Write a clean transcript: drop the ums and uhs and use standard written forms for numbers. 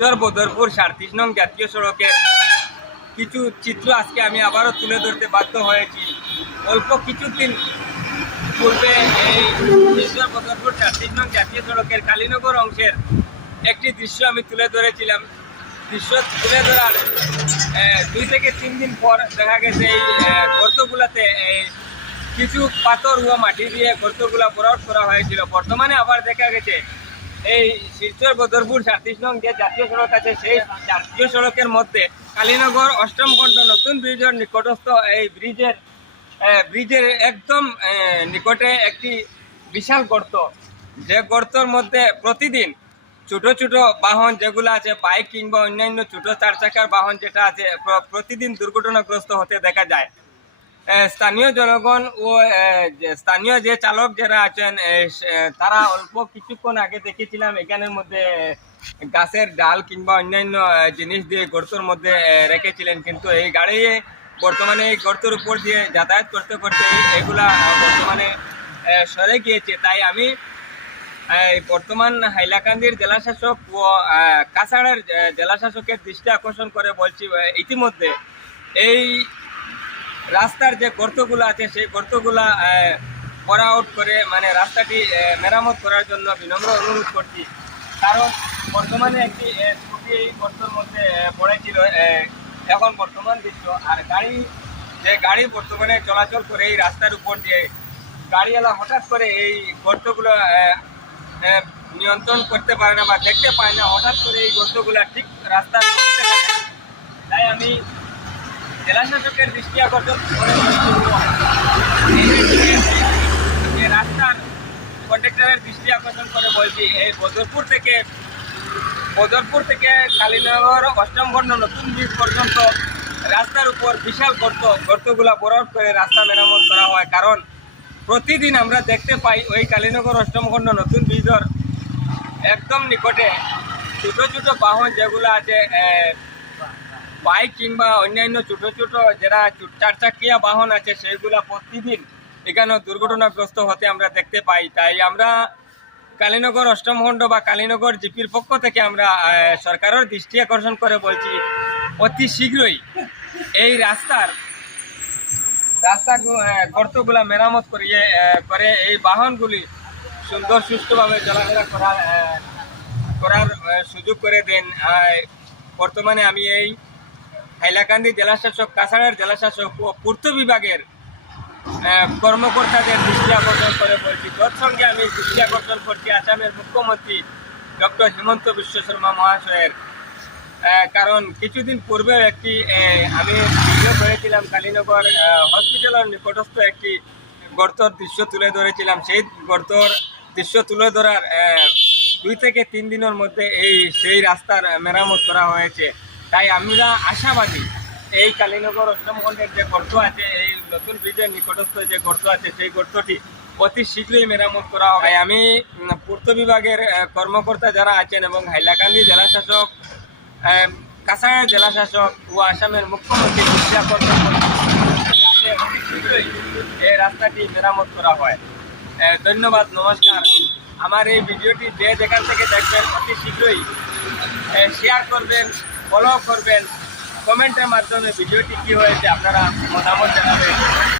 বদরপুর ৩৭ নং জাতীয় সড়কের কিছু চিত্র আজকে আমি আবারও তুলে ধরতে বাধ্য হয়েছি। অল্প কিছুদিন পূর্বে এই বদরপুর ৩৭ নং জাতীয় সড়কের কালীনগর অংশের একটি দৃশ্য আমি তুলে ধরেছিলাম। দৃশ্য তুলে ধরার ২ থেকে ৩ দিন পর দেখা গেছে এই গর্তগুলাতে কিছু পাথর ও মাটি দিয়ে গর্তগুলা ভরাট করা হয়েছিল। বর্তমানে আবার দেখা গেছে এই শিলচর বদরপুর ৩৭ নং যে জাতীয় সড়ক আছে সেই জাতীয় সড়কের মধ্যে কালীনগর অষ্টম খণ্ড নতুন ব্রিজের নিকটস্থ এই ব্রিজের একদম নিকটে একটি বিশাল গর্ত, যে গর্তর মধ্যে প্রতিদিন ছোট ছোট বাহন যেগুলো আছে, বাইক কিংবা অন্যান্য ছোট ৪ চাকার বাহন যেটা আছে, প্রতিদিন দুর্ঘটনাগ্রস্ত হতে দেখা যায়। স্থানীয় জনগণ ও স্থানীয় যে চালক যারা আছেন তারা অল্প কিছুক্ষণ আগে দেখেছিলাম এখানের মধ্যে গাছের ডাল কিংবা অন্যান্য জিনিস দিয়ে গর্তের মধ্যে রেখেছিলেন, কিন্তু এই গাড়ি বর্তমানে এই গর্তের উপর দিয়ে যাতায়াত করতে করতে এগুলা বর্তমানে সরে গিয়েছে। তাই আমি বর্তমান হাইলাকান্দির জেলাশাসক ও কাছাড়ের জেলাশাসকের দৃষ্টি আকর্ষণ করে বলছি, ইতিমধ্যে এই রাস্তার যে গর্তগুলো আছে সেই গর্তগুলা ভরা আউট করে মানে রাস্তাটি মেরামত করার জন্য বিনম্র অনুরোধ করছি। কারণ বর্তমানে একটি স্কুটি এই গর্তের মধ্যে পড়েছিল, এখন বর্তমান দৃশ্য আর গাড়ি বর্তমানে চলাচল করে এই রাস্তার উপর দিয়ে গাড়িওয়ালা হঠাৎ করে এই গর্তগুলো নিয়ন্ত্রণ করতে পারে না বা দেখতে পায় না, হঠাৎ করে এই গর্তগুলো ঠিক রাস্তার মধ্যে থাকে। তাই আমি জেলাশাসকের দৃষ্টি আকর্ষণ করে রাস্তার কন্ট্রাক্টরের দৃষ্টি আকর্ষণ করে বলছি, এই বদরপুর থেকে কালীনগর অষ্টম খণ্ড নতুন ব্রিজ পর্যন্ত রাস্তার উপর বিশাল গর্তগুলা ভরাট করে রাস্তা মেরামত করা হয়। কারণ প্রতিদিন আমরা দেখতে পাই ওই কালীনগর অষ্টম খণ্ড নতুন ব্রিজের একদম নিকটে ছোট ছোট বাহন যেগুলো আছে, বাইক কিংবা অন্যান্য ছোট ছোট যারা ৪ চাকিয়া বাহন আছে সেইগুলা প্রতিদিন এখানে দুর্ঘটনাগ্রস্ত হতে আমরা দেখতে পাই। তাই আমরা কালীনগর অষ্টম খণ্ড বা কালীনগর জিপির পক্ষ থেকে আমরা সরকারের দৃষ্টি আকর্ষণ করে বলছি, অতি শীঘ্রই এই রাস্তা গর্তগুলা মেরামত করে এই বাহনগুলি সুন্দর সুষ্ঠুভাবে চলাফেরা করার সুযোগ করে দেন। বর্তমানে আমি এই হাইলাকান্দি জেলাশাসক, কাছাড়ের জেলাশাসক ও পূর্ত বিভাগের কর্মকর্তাদের দৃষ্টি আকর্ষণ করে বলছি, তৎসঙ্গে আমি দৃষ্টি আকর্ষণ করছি আসামের মুখ্যমন্ত্রী ডক্টর হিমন্ত বিশ্ব শর্মা মহাশয়ের। কারণ কিছুদিন পূর্বে একটি আমি ভিডিও করেছিলাম, কালীনগর হসপিটালের নিকটস্থ একটি গর্তর দৃশ্য তুলে ধরেছিলাম। সেই গর্তর দৃশ্য তুলে ধরার ২ থেকে ৩ দিনের মধ্যে সেই রাস্তার মেরামত করা হয়েছে। তাই আমরা আশাবাদী এই কালীনগর অষ্টম খণ্ডের যে গর্ত আছে, এই নতুন ব্রিজের নিকটস্থ যে গর্ত আছে সেই গর্তটি অতি শীঘ্রই মেরামত করা হবে। আমি পূর্ত বিভাগের কর্মকর্তা যারা আছেন এবং হাইলাকান্দি জেলাশাসক, কাছাড়ের জেলাশাসক ও আসামের মুখ্যমন্ত্রী দৃষ্টি আকর্ষণ যাতে অতি শীঘ্রই এই রাস্তাটি মেরামত করা হয়। ধন্যবাদ, নমস্কার। আমার এই ভিডিওটি যেখান থেকে দেখবেন অতি শীঘ্রই শেয়ার করবেন, ফলো করবেন, কমেন্টের মাধ্যমে ভিডিওটি কী হয়েছে আপনারা মতামত জানাবেন।